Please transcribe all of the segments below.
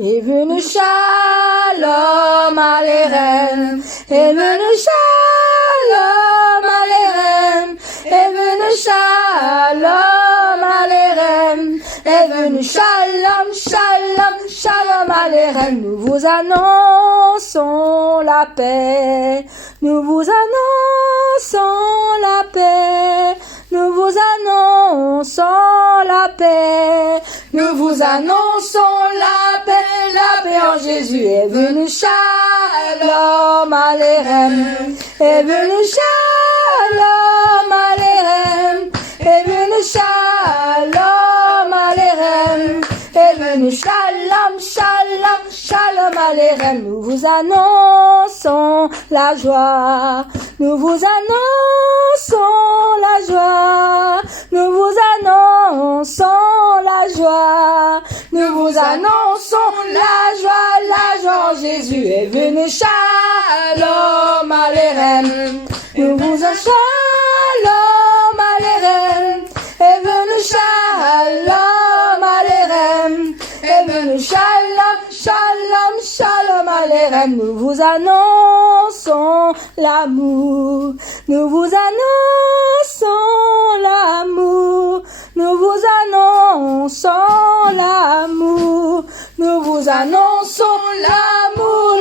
est venu Shalom Aleichem, est venu Shalom Aleichem, est venu Shalom Aleichem, est venu Shalom, Shalom, Shalom Aleichem. Nous vous annonçons la paix, nous vous annonçons la paix, nous vous annonçons la paix, nous vous annonçons la paix en Jésus. Est venu Shalom Aleichem, est venu Shalom Aleichem, est venu Shalom Aleichem, est venu Shalom, Shalom, Shalom Aleichem. Nous vous annonçons la joie, nous vous annonçons la joie, nous vous annonçons la joie, nous vous annonçons la joie en Jésus. Est venu Shalom Aleichem, nous vous annonçons Shalom Aleichem, est venu Shalom Aleichem, est venu Shalom, Shalom, Shalom Aleichem. Nous vous annonçons l'amour, nous vous annonçons l'amour, nous vous annonçons l'amour, nous vous annonçons l'amour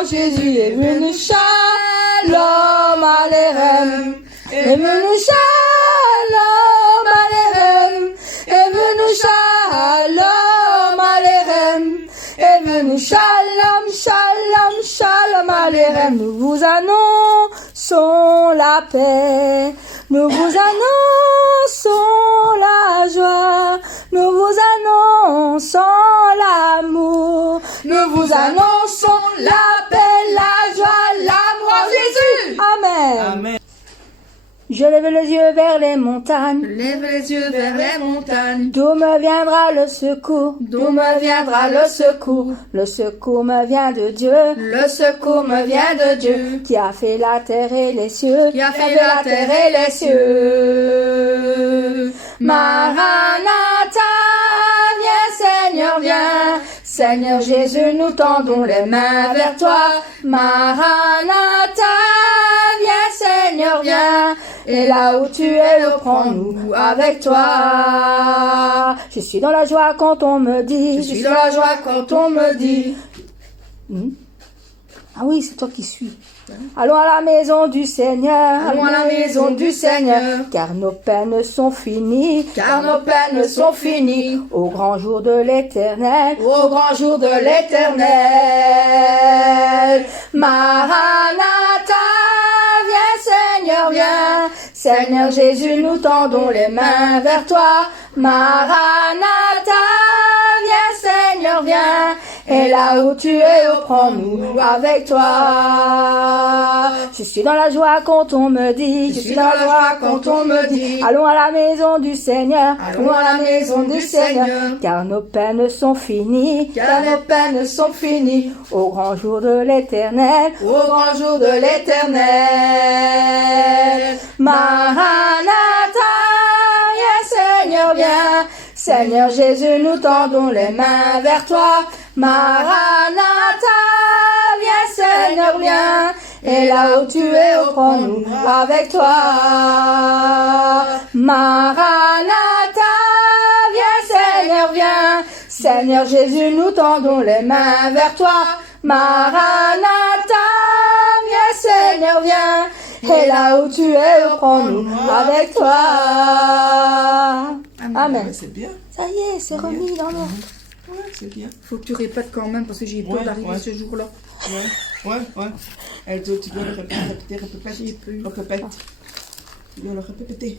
en Jésus. Est venu Shalom Aleichem, est venu Shalom Aleichem, est venu Shalom Aleichem, est venu Shalom, Shalom, Shalom Aleichem. Nous vous annonçons la paix, nous vous annonçons la joie, nous vous annonçons l'amour, nous vous annonçons la paix, la joie, l'amour en Jésus. Amen. Amen. Je lève les yeux vers les montagnes, Lève les yeux vers les montagnes. d'où me viendra le secours, D'où me viendra le secours? le secours me vient de Dieu, Le secours me vient de Dieu, qui a fait la terre et les cieux, qui a fait la terre et les cieux. Maranatha, viens Seigneur, viens. Seigneur Jésus, nous tendons les mains vers toi. Maranatha, viens Seigneur, viens. Et là où tu es, reprends-nous avec toi. Je suis dans la joie quand on me dit. Je suis dans la joie quand on me dit. Ah oui, c'est toi qui suis. Allons à la maison du Seigneur. Allons à la maison du Seigneur. Car nos peines sont finies. Car nos peines sont finies. Au grand jour de l'Éternel. Au grand jour de l'Éternel. Maranatha, viens Seigneur, viens. Seigneur Jésus, nous tendons les mains vers toi. Maranatha, viens Seigneur, viens. Et là où tu es, reprends-nous avec toi. Je suis dans la joie quand on me dit. Je suis dans la joie quand on me dit. Allons à la maison du Seigneur. Allons à la maison du Seigneur. Car nos peines sont finies. Car nos peines sont finies. Au grand jour de l'Éternel. Au grand jour de l'Éternel. Maranatha, viens Seigneur, viens. Seigneur Jésus, nous tendons les mains vers toi. Maranatha, viens Seigneur, viens. Et là où tu es, reprends-nous avec toi. Maranatha, viens Seigneur, viens. Seigneur Jésus, nous tendons les mains vers toi. Maranatha, viens Seigneur, viens. Et là où tu es, reprends-nous avec toi. Amen. C'est bien. Ça y est, c'est remis dans l'ordre. Ouais, c'est bien. Faut que tu répètes quand même parce que j'ai peur d'arriver ce jour-là. Ouais. Tu dois le répéter. Répète. Tu dois le répéter.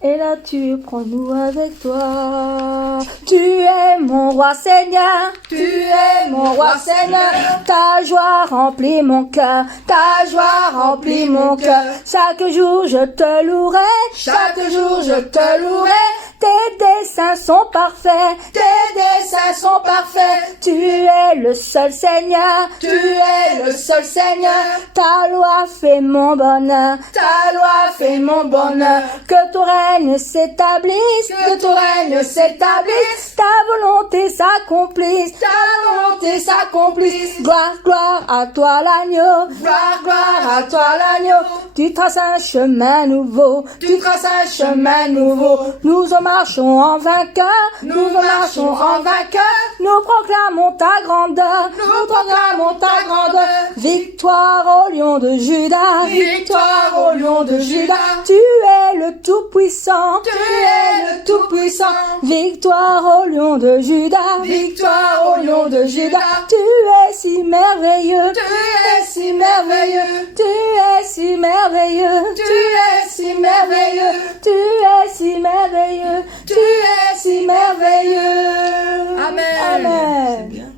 Et là où tu prends-nous avec toi. Tu es mon roi Seigneur, Tu es mon roi Seigneur, ta joie remplit mon cœur, ta joie remplit mon cœur. chaque jour je te louerai, Chaque jour je te louerai, tes desseins sont parfaits, tes desseins sont parfaits. tu es le seul Seigneur, Tu es le seul Seigneur, ta loi fait mon bonheur, ta loi fait mon bonheur. que ton règne s'établisse, Que ton règne s'établisse, ta volonté s'accomplisse, ta volonté s'accomplisse. Gloire, gloire à toi l'agneau, gloire, gloire à toi l'agneau. Tu traces un chemin nouveau, tu traces un chemin nouveau. Nous en marchons en vainqueur, nous en marchons en vainqueur. Nous proclamons ta grandeur, nous proclamons ta grandeur. Victoire au lion de Juda, victoire au lion de Juda. Tu es le tout-puissant, tu es le tout-puissant. Victoire au lion de Juda, victoire au lion de Juda. Tu es si merveilleux, tu es si merveilleux, tu es si merveilleux, tu es si merveilleux, tu es si merveilleux, tu es si merveilleux. Amen. C'est Amen. bien.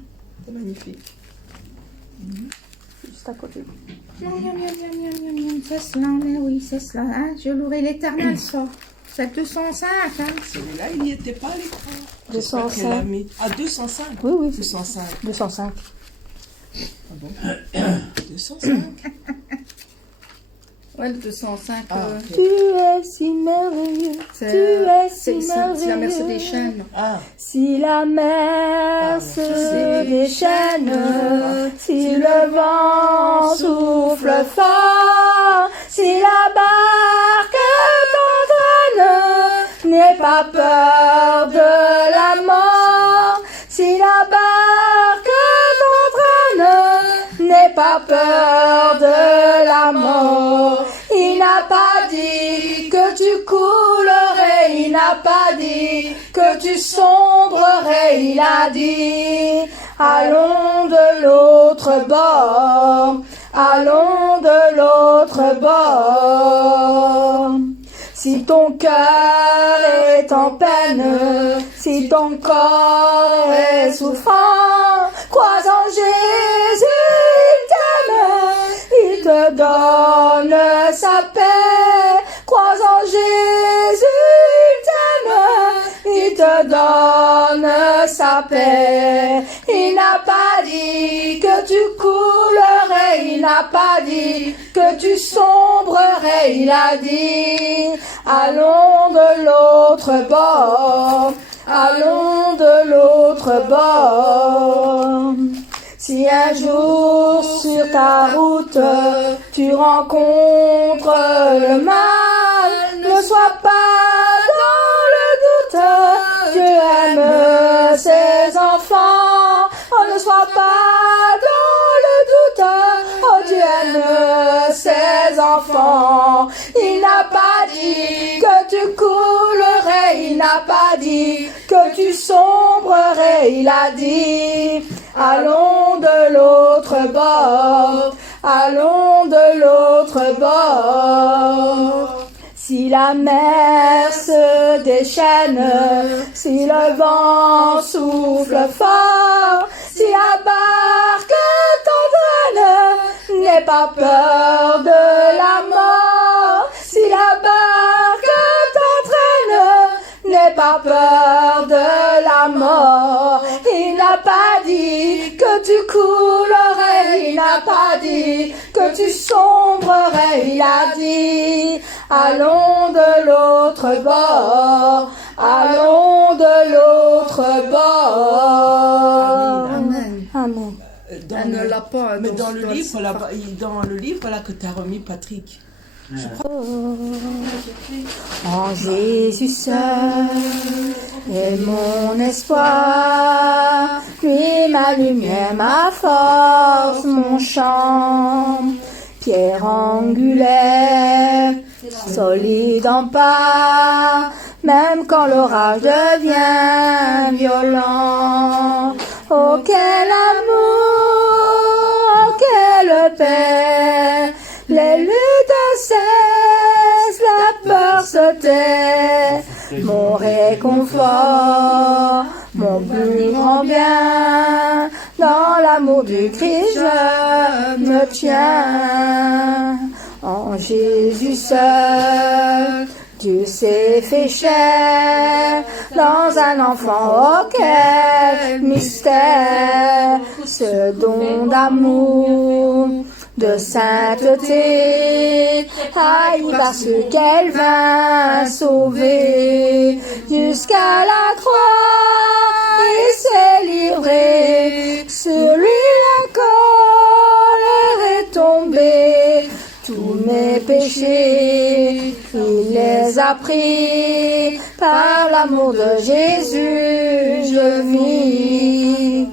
C'est magnifique. Juste à côté. C'est cela, mais oui, c'est cela. Hein? Je louerai l'Éternel ce soir. C'est 205, hein? Celui-là, il n'y était pas à l'écran. 205. J'espère qu'elle a mis. Ah, 205. Oui, oui. 205. 205. Ah bon 205. Ouais, le 205. Ah, ok. Tu es si merveilleux, tu es si c'est la mer se merveilleux. déchaîne. Ah, Si la mer Ah, se déchaîne, si le vent souffle fort, si la barque t'entraîne, n'aie pas peur de la mort. Si la barque t'entraîne, n'aie pas peur de la mort. Il n'a pas dit que tu coulerais, il n'a pas dit que tu sombrerais, il a dit allons de l'autre bord, allons de l'autre bord. Si ton cœur est en peine, si ton corps est souffrant, crois en Jésus, il te donne sa paix. Crois en Jésus, il te donne sa paix. Il n'a pas dit que tu coulerais, il n'a pas dit que tu sombrerais, il a dit allons de l'autre bord, allons de l'autre bord. Si un jour sur ta route tu rencontres le mal, ne sois pas dans le doute. Dieu aime ses enfants. Oh, ne sois pas dans le doute. Oh, Dieu aime ses enfants. Il n'a pas dit que tu coulerais, il n'a pas dit que tu sombrerais, il a dit allons de l'autre bord, allons de l'autre bord. Si la mer se déchaîne, si le vent souffle fort, si la barque t'entraîne, n'aie pas peur de la mort. Si la barque t'entraîne, n'aie pas peur de la mort. Il n'a pas dit que tu coulerais, il n'a pas dit que tu sombrerais, il a dit allons de l'autre bord, allons de l'autre bord. Amen. Amen. Elle ne l'a pas. Mais dans le livre, là, là que tu as remis, Patrick. En Jésus seul est mon espoir, lui ma lumière, ma force, mon chant, pierre angulaire, solide en pas, même quand l'orage devient violent. Oh quel amour, oh quelle paix, les luttes cessent, la peur se tait, mon réconfort, mon plus grand bien, dans l'amour du Christ je me tiens. En Jésus seul, Dieu s'est fait chair, dans un enfant, oh quel mystère, ce don d'amour, de sainteté, haï parce qu'elle vint sauver, jusqu'à la croix, pris. Par l'amour de Jésus, je vis.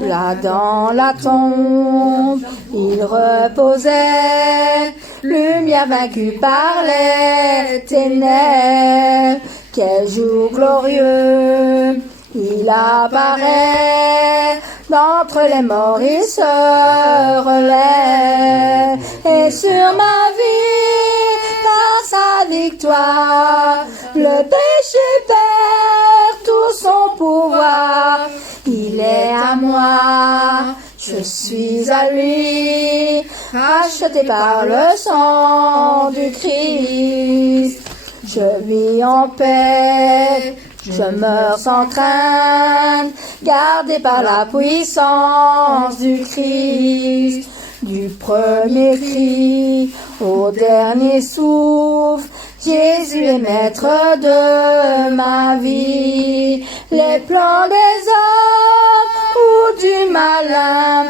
Là dans la tombe, il reposait, lumière vaincue par les ténèbres. Quel jour glorieux, il apparaît, d'entre les morts il se relève. Et sur ma vie, par sa victoire, le péché perd tout son pouvoir. Il est à moi, je suis à lui, racheté par le sang du Christ. Je vis en paix, je meurs sans crainte, gardé par la puissance du Christ. Du premier cri au dernier souffle, Jésus est maître de ma vie. Les plans des hommes ou du malin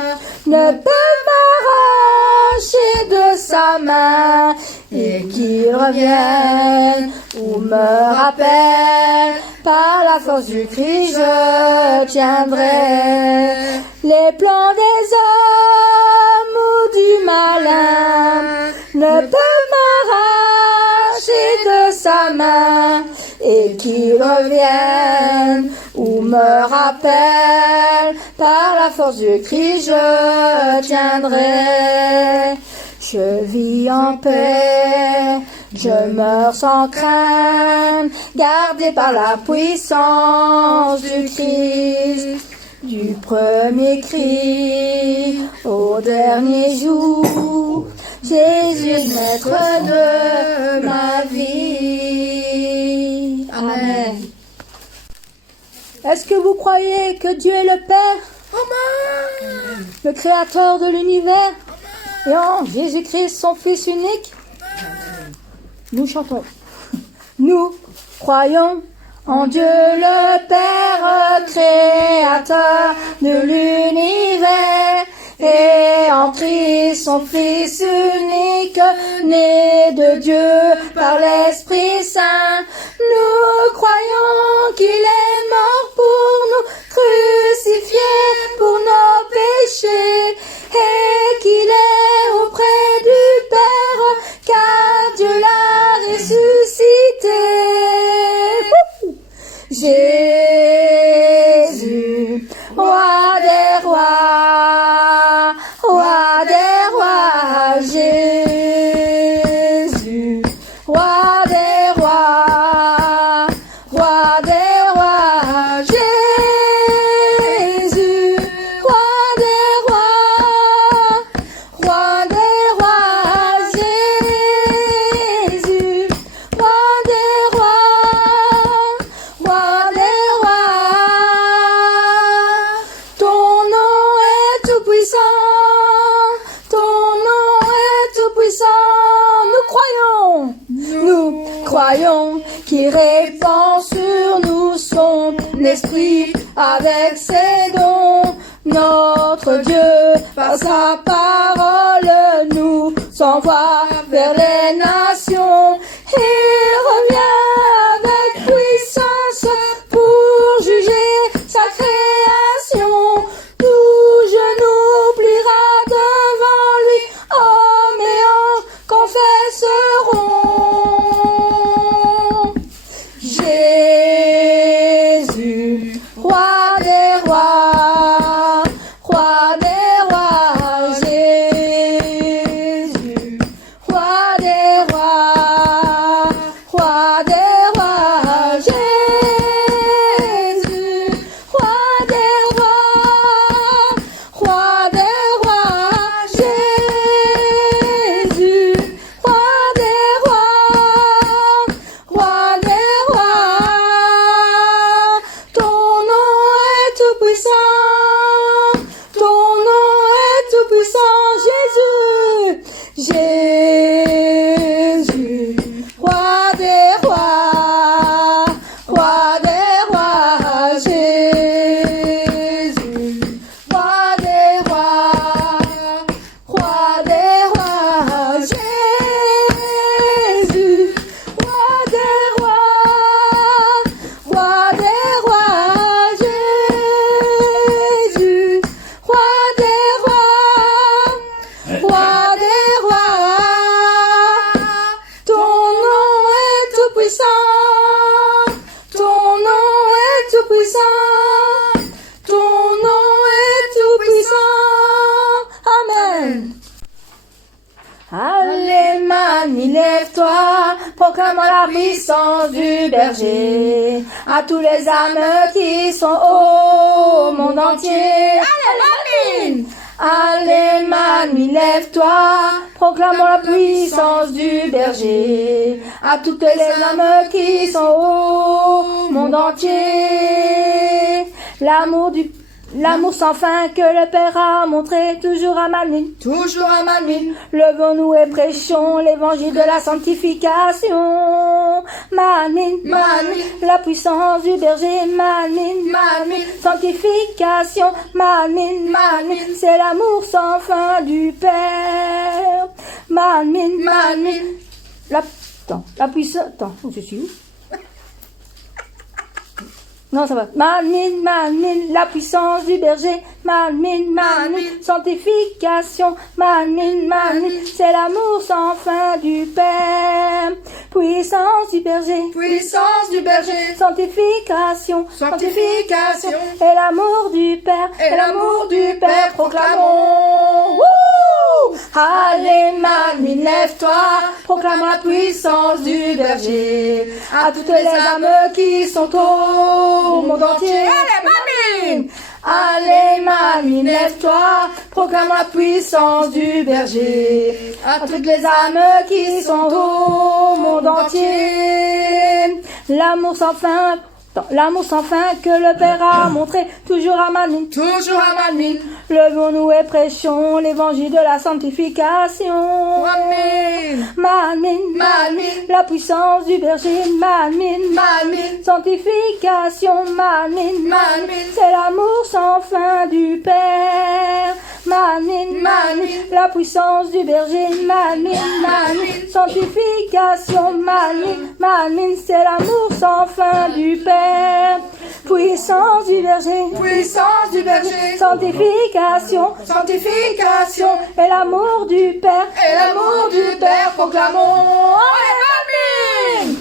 ne peuvent m'arracher de sa main. Et qu'il revienne ou me rappelle, par la force du Christ je tiendrai. Les plans des hommes ou du malin ne peuvent m'arracher de sa main. Et qu'il revienne ou me rappelle, par la force du Christ je tiendrai. Je vis en paix, je meurs sans crainte, gardé par la puissance du Christ. Du premier cri au dernier jour, Jésus est maître de ma vie. Amen. Est-ce que vous croyez que Dieu est le Père? Amen. Le Créateur de l'univers? Et en Jésus-Christ, son Fils unique? Nous chantons. Nous croyons en Dieu le Père, Créateur de l'univers, et en Christ, son Fils unique, né de Dieu par l'Esprit Saint. Nous croyons qu'il est mort pour nous, crucifié pour nos péchés, et qu'il est auprès du Père, car Dieu l'a ressuscité. Jésus, roi des rois, Jésus, roi des rois, Jésus, roi des rois, Jésus, roi des rois. Ton nom est tout puissant, nous croyons qu'il répand sur nous son esprit avec ses dons. Notre Dieu, par sa parole, nous s'envoie vers les nations. Il revient avec puissance pour juger sa création. Tout genou pliera devant lui, hommes et anges confesseront. Jésus, roi des rois, Jésus, roi des rois, tout-puissant. Ton nom est tout-puissant. Amen. Allez, Mani, lève-toi, proclamons la puissance du berger à tous les âmes qui sont au monde entier. Allez, Mani! Allez, Mani, lève-toi, proclamons la puissance du berger à toutes les âmes qui sont au monde entier. L'amour sans fin que le Père a montré toujours à Mani. Toujours à Mani. Levons-nous et prêchons l'évangile de la sanctification. Mani, Mani. La puissance du berger. Mani, Mani. Sanctification. Mani, Mani. C'est l'amour sans fin du Père. Mani, Mani. La puissance. Attends, je suis où? Non, ça va. Mani, la puissance du berger. Mani, sanctification. Mani, c'est l'amour sans fin du Père. Puissance du berger. Puissance du berger. Sanctification. Sanctification. Et l'amour du Père. Et l'amour du Père proclamons. Wouh! Allez, Mani, lève-toi. Proclame la puissance du berger à toutes les âmes qui sont au monde entier. Allez, Mani! Allez, Mani, lève-toi, proclame la puissance du berger à toutes les âmes qui sont au monde entier. L'amour sans fin que le Père a montré toujours à Mani. Toujours à Mani. Levons-nous et prêchons l'évangile de la sanctification. Amen. Mani, la puissance du berger. Mani, sanctification. Mani, c'est l'amour sans fin du Père. Mani, la puissance du berger. Mani, sanctification. Mani, c'est l'amour sans fin du Père. Puissance du berger. Puissance du berger. Sanctification. Sanctification. Et l'amour du Père. Et l'amour du Père proclamons. Amen.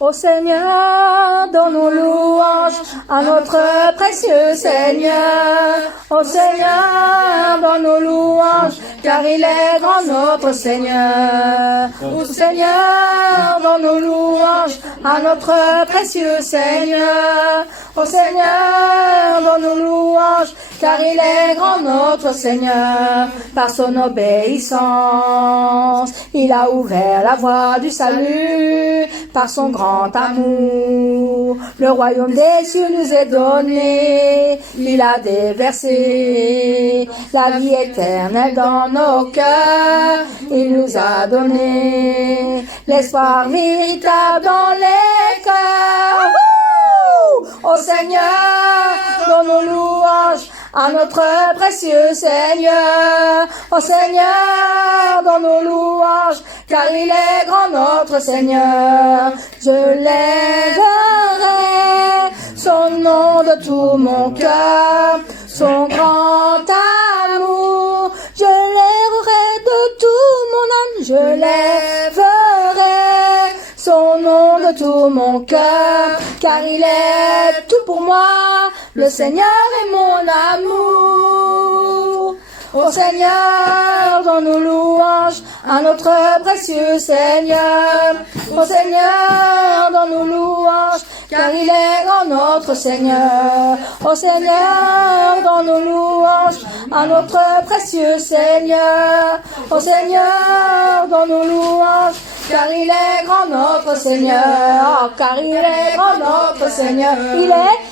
Ô Seigneur, donne-nous louange à notre précieux Seigneur. Ô Seigneur, donne-nous louange, car il est grand notre Seigneur. Ô Seigneur, donne-nous louange à notre précieux Seigneur. Ô Seigneur, donne-nous louange, car il est grand notre Seigneur. Par son obéissance, il a ouvert la voie du salut. Par son grand amour, le royaume des cieux nous est donné. Il a déversé la vie éternelle dans nos cœurs. Il nous a donné l'espoir véritable dans les cœurs. Ô Seigneur, donne-nous louange à notre précieux Seigneur. Ô Seigneur, donne-nous louange, car il est grand notre Seigneur. Je lèverai son nom de tout mon cœur, son grand amour. Je lèverai de tout mon âme, je lèverai son nom de tout mon cœur, car il est tout pour moi. Le Seigneur est mon amour. Ô Seigneur, donne-nous louange à notre précieux Seigneur. Ô Seigneur, donne-nous louange, car il est grand notre Seigneur. Ô Seigneur, donne-nous louange à notre précieux Seigneur. Ô Seigneur, donne-nous louange, car il est grand notre Seigneur. Oh, car il est grand notre Seigneur.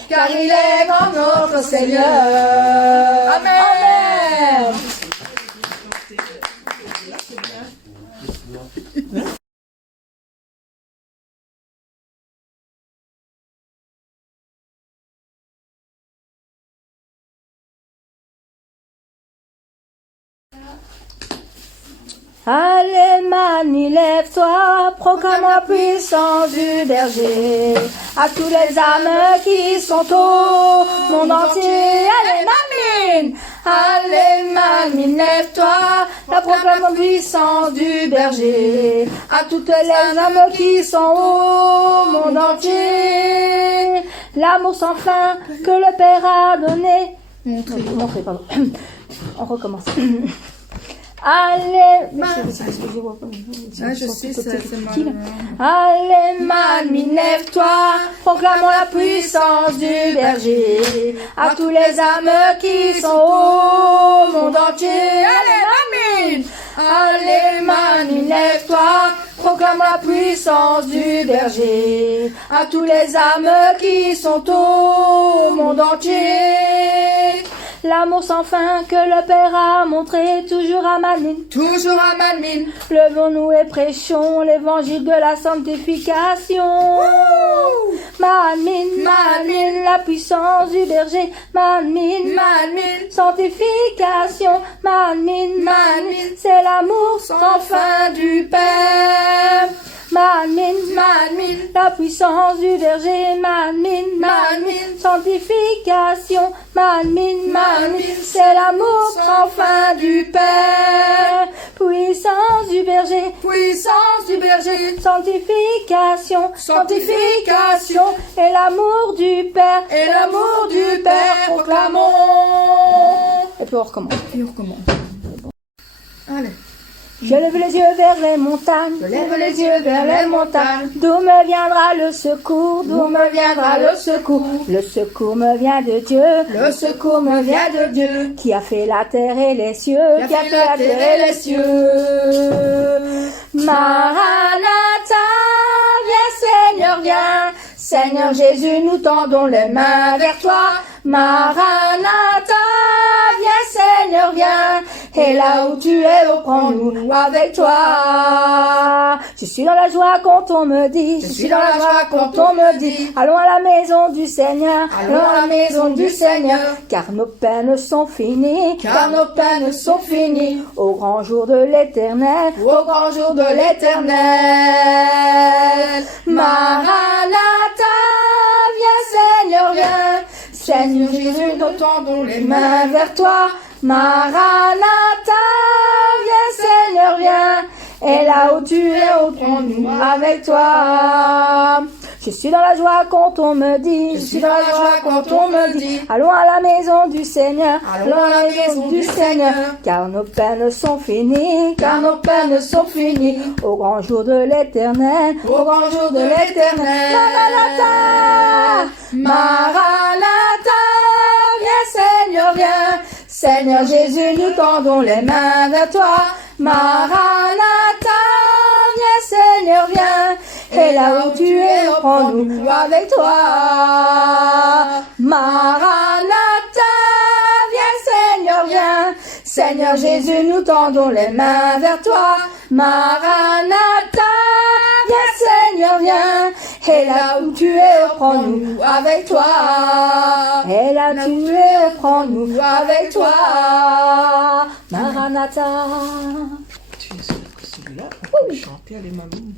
Car il est grand notre Seigneur. Amen. Amen. Allez, Mani, lève-toi, proclame la puissance du berger à tous les âmes qui sont au monde entier. Allez, Mani! mamine. Allez, mamine, lève-toi, la proclame la puissance du berger. À toutes les âmes qui sont au monde entier. L'amour sans fin que le Père a donné. Montré, pardon. On recommence. Allez, je sais, c'est mal. Allez, mamie, lève-toi, proclamons la puissance du berger à tous les âmes qui sont au monde entier. Allez, mamie, allez, mamie, lève-toi, proclame la puissance du berger à tous les âmes qui sont au monde entier. L'amour sans fin que le Père a montré toujours à Malmine. Toujours à Malmine. Levons-nous et prêchons l'évangile de la sanctification. Malmine, Malmine, la puissance du berger. Malmine, Malmine, sanctification. Malmine, Malmine, c'est l'amour sans fin du Père. Malmine, Malmine, la puissance du berger. Malmine, Malmine, sanctification. Malmine, Malmine, c'est l'amour sans fin du Père. Puissance du berger, Puissance du berger. sanctification, Sanctification. et l'amour du Père, Et l'amour du Père proclamons. Et puis on recommence. Et on recommence. Allez. Je lève les yeux vers les montagnes, Je lève les yeux vers les montagnes. d'où me viendra le secours, D'où me viendra le secours? Le secour me vient de Dieu, Le secours me vient de Dieu. qui a fait la terre et les cieux, Qui a fait la terre et les cieux. Maranatha, viens Seigneur, viens. Seigneur Jésus, nous tendons les mains vers toi. Maranatha, viens Seigneur, viens. Et là où tu es, prends-nous avec toi. Je suis dans la joie quand on me dit. Je suis dans la joie quand on me dit. Allons à la maison du Seigneur. Allons à la maison du Seigneur. Car nos peines sont finies. Car nos peines sont finies. Au grand jour de l'éternel. Au grand jour de l'éternel. Maranatha, viens Seigneur, viens. Seigneur Jésus, nous tendons les mains vers toi. Maranatha, viens Seigneur, viens. Et là où tu es, prends-nous avec toi. Je suis dans la joie quand on me dit. Je suis dans la joie quand on me dit. Allons à la maison du Seigneur. Allons à la maison du Seigneur. Car nos peines sont finies. Car nos peines sont finies. Au grand jour de l'éternel. Au grand jour de l'éternel. Maranatha, Maranatha, viens Seigneur, viens. Seigneur Jésus, nous tendons les mains vers toi. Maranatha, viens Seigneur, viens. Et là où tu es, prends-nous avec toi. Maranatha, viens Seigneur, viens. Seigneur Jésus, nous tendons les mains vers toi. Maranatha, viens Seigneur, viens. Et là où tu es, prends-nous avec toi. Et là où tu es, prends-nous avec toi. Maranatha. Tu es sûr que celui-là, on peut chanter à les mamans.